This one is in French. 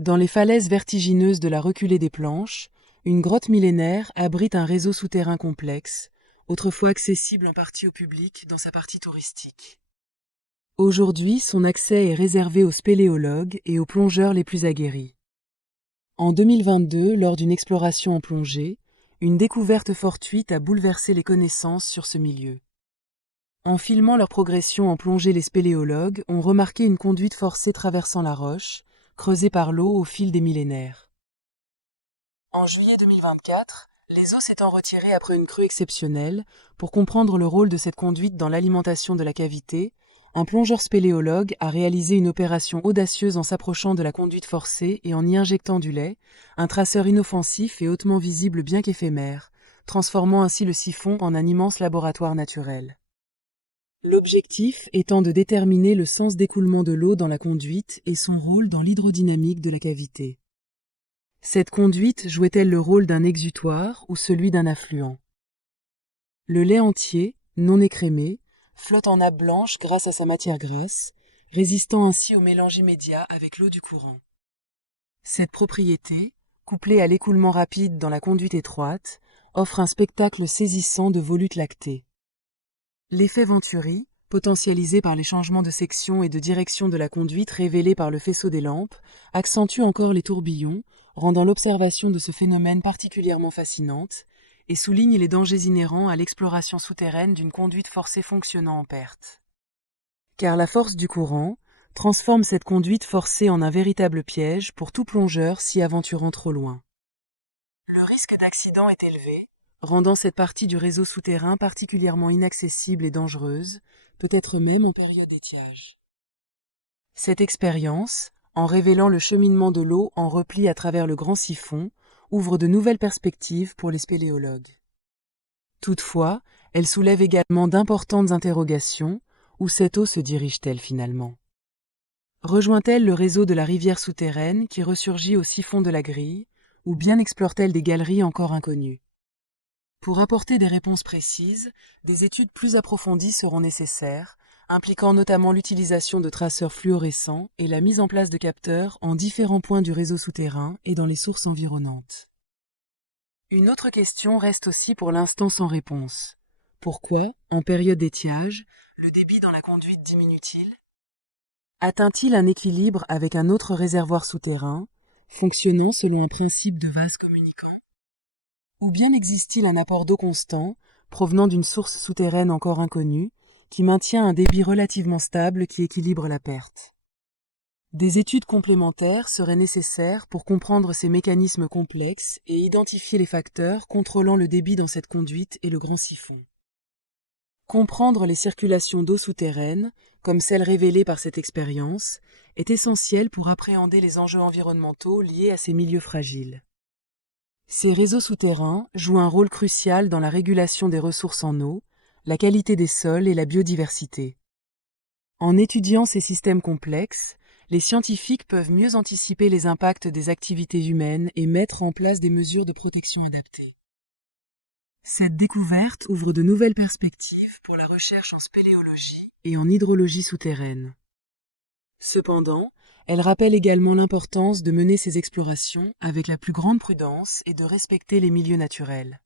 Dans les falaises vertigineuses de la reculée des Planches, une grotte millénaire abrite un réseau souterrain complexe, autrefois accessible en partie au public dans sa partie touristique. Aujourd'hui, son accès est réservé aux spéléologues et aux plongeurs les plus aguerris. En 2022, lors d'une exploration en plongée, une découverte fortuite a bouleversé les connaissances sur ce milieu. En filmant leur progression en plongée, les spéléologues ont remarqué une conduite forcée traversant la roche, creusée par l'eau au fil des millénaires. En juillet 2024, les eaux s'étant retirées après une crue exceptionnelle, pour comprendre le rôle de cette conduite dans l'alimentation de la cavité, un plongeur spéléologue a réalisé une opération audacieuse en s'approchant de la conduite forcée et en y injectant du lait, un traceur inoffensif et hautement visible bien qu'éphémère, transformant ainsi le siphon en un immense laboratoire naturel. L'objectif étant de déterminer le sens d'écoulement de l'eau dans la conduite et son rôle dans l'hydrodynamique de la cavité. Cette conduite jouait-elle le rôle d'un exutoire ou celui d'un affluent? Le lait entier, non écrémé, flotte en nappe blanche grâce à sa matière grasse, résistant ainsi au mélange immédiat avec l'eau du courant. Cette propriété, couplée à l'écoulement rapide dans la conduite étroite, offre un spectacle saisissant de volutes lactées. L'effet Venturi, potentialisé par les changements de section et de direction de la conduite révélés par le faisceau des lampes, accentue encore les tourbillons, rendant l'observation de ce phénomène particulièrement fascinante, et souligne les dangers inhérents à l'exploration souterraine d'une conduite forcée fonctionnant en perte. Car la force du courant transforme cette conduite forcée en un véritable piège pour tout plongeur s'y aventurant trop loin. Le risque d'accident est élevé, rendant cette partie du réseau souterrain particulièrement inaccessible et dangereuse, peut-être même en période d'étiage. Cette expérience, en révélant le cheminement de l'eau en repli à travers le grand siphon, ouvre de nouvelles perspectives pour les spéléologues. Toutefois, elle soulève également d'importantes interrogations. Où cette eau se dirige-t-elle finalement? Rejoint-elle le réseau de la rivière souterraine qui ressurgit au siphon de la grille, ou bien explore-t-elle des galeries encore inconnues? Pour apporter des réponses précises, des études plus approfondies seront nécessaires, impliquant notamment l'utilisation de traceurs fluorescents et la mise en place de capteurs en différents points du réseau souterrain et dans les sources environnantes. Une autre question reste aussi pour l'instant sans réponse. Pourquoi, en période d'étiage, le débit dans la conduite diminue-t-il? Atteint-il un équilibre avec un autre réservoir souterrain, fonctionnant selon un principe de vase communicant? Ou bien existe-t-il un apport d'eau constant, provenant d'une source souterraine encore inconnue, qui maintient un débit relativement stable qui équilibre la perte? Des études complémentaires seraient nécessaires pour comprendre ces mécanismes complexes et identifier les facteurs contrôlant le débit dans cette conduite et le grand siphon. Comprendre les circulations d'eau souterraine, comme celles révélées par cette expérience, est essentiel pour appréhender les enjeux environnementaux liés à ces milieux fragiles. Ces réseaux souterrains jouent un rôle crucial dans la régulation des ressources en eau, la qualité des sols et la biodiversité. En étudiant ces systèmes complexes, les scientifiques peuvent mieux anticiper les impacts des activités humaines et mettre en place des mesures de protection adaptées. Cette découverte ouvre de nouvelles perspectives pour la recherche en spéléologie et en hydrologie souterraine. Cependant, elle rappelle également l'importance de mener ces explorations avec la plus grande prudence et de respecter les milieux naturels.